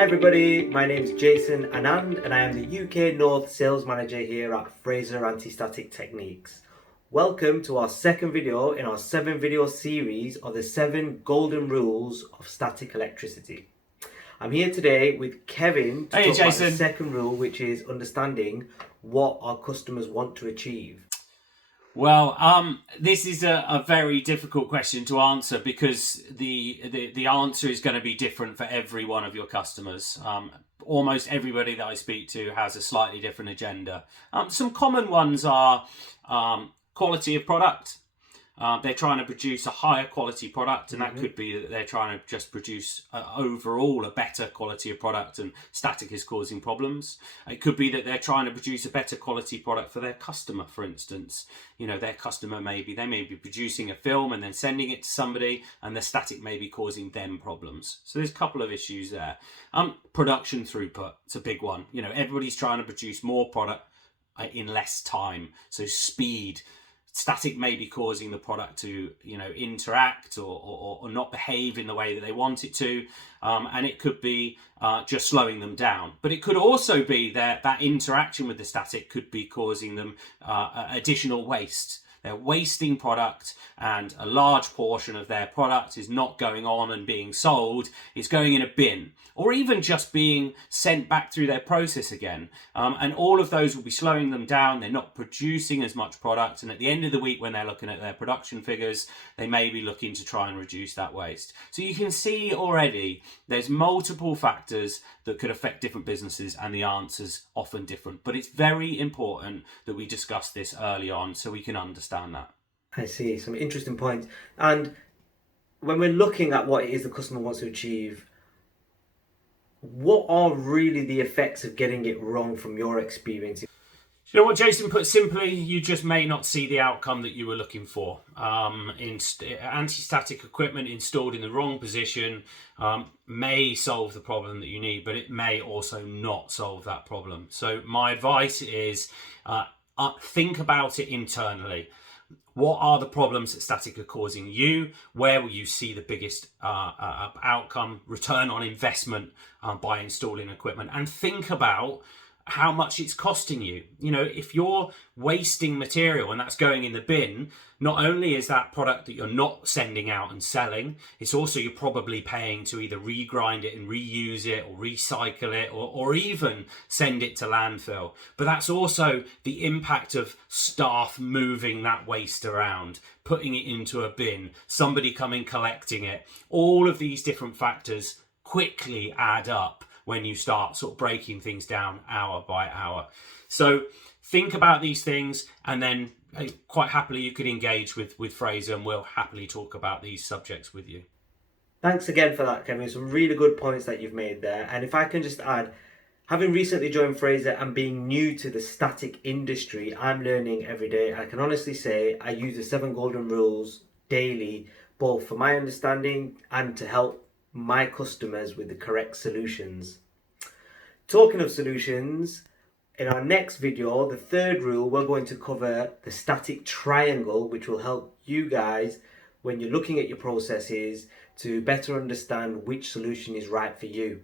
Hi everybody, my name is Jason Anand and I am the UK North Sales Manager here at Fraser Anti-Static Techniques. Welcome to our second video in our 7-video series of the 7 Golden Rules of Static Electricity. I'm here today with Kevin to talk about the second rule, which is understanding what our customers want to achieve. Well, this is a very difficult question to answer because the answer is going to be different for every one of your customers. Almost everybody that I speak to has a slightly different agenda. Some common ones are quality of product. They're trying to produce a higher quality product, and that could be that they're trying to just produce overall a better quality of product and static is causing problems. It could be that they're trying to produce a better quality product for their customer, for instance. You know, their customer may be producing a film and then sending it to somebody, and the static may be causing them problems. So there's a couple of issues there. Production throughput, it's a big one. You know, everybody's trying to produce more product in less time. So speed. Static may be causing the product to, interact or not behave in the way that they want it to. And it could be just slowing them down. But it could also be that interaction with the static could be causing them additional waste. They're wasting product, and a large portion of their product is not going on and being sold. It's going in a bin, or even just being sent back through their process again. And all of those will be slowing them down. They're not producing as much product. And at the end of the week, when they're looking at their production figures, they may be looking to try and reduce that waste. So you can see already there's multiple factors that could affect different businesses, and the answer's often different. But it's very important that we discuss this early on so we can understand that. I see, some interesting points. And when we're looking at what it is the customer wants to achieve, what are really the effects of getting it wrong from your experience? You know what, Jason, put simply, you just may not see the outcome that you were looking for. Anti-static equipment installed in the wrong position may solve the problem that you need, but it may also not solve that problem. So my advice is think about it internally. What are the problems that static are causing you? Where will you see the biggest outcome, return on investment by installing equipment? And think about how much it's costing you. You know, if you're wasting material and that's going in the bin, not only is that product that you're not sending out and selling, it's also you're probably paying to either regrind it and reuse it or recycle it or even send it to landfill. But that's also the impact of staff moving that waste around, putting it into a bin, somebody coming collecting it. All of these different factors quickly add up when you start sort of breaking things down hour by hour. So think about these things, and then quite happily you could engage with Fraser, and we'll happily talk about these subjects with you. Thanks again for that, Kevin. Some really good points that you've made there. And if I can just add, having recently joined Fraser and being new to the static industry, I'm learning every day. I can honestly say I use the 7 Golden Rules daily, both for my understanding and to help my customers with the correct solutions. Talking of solutions, in our next video, the 3rd rule, we're going to cover the static triangle, which will help you guys when you're looking at your processes to better understand which solution is right for you.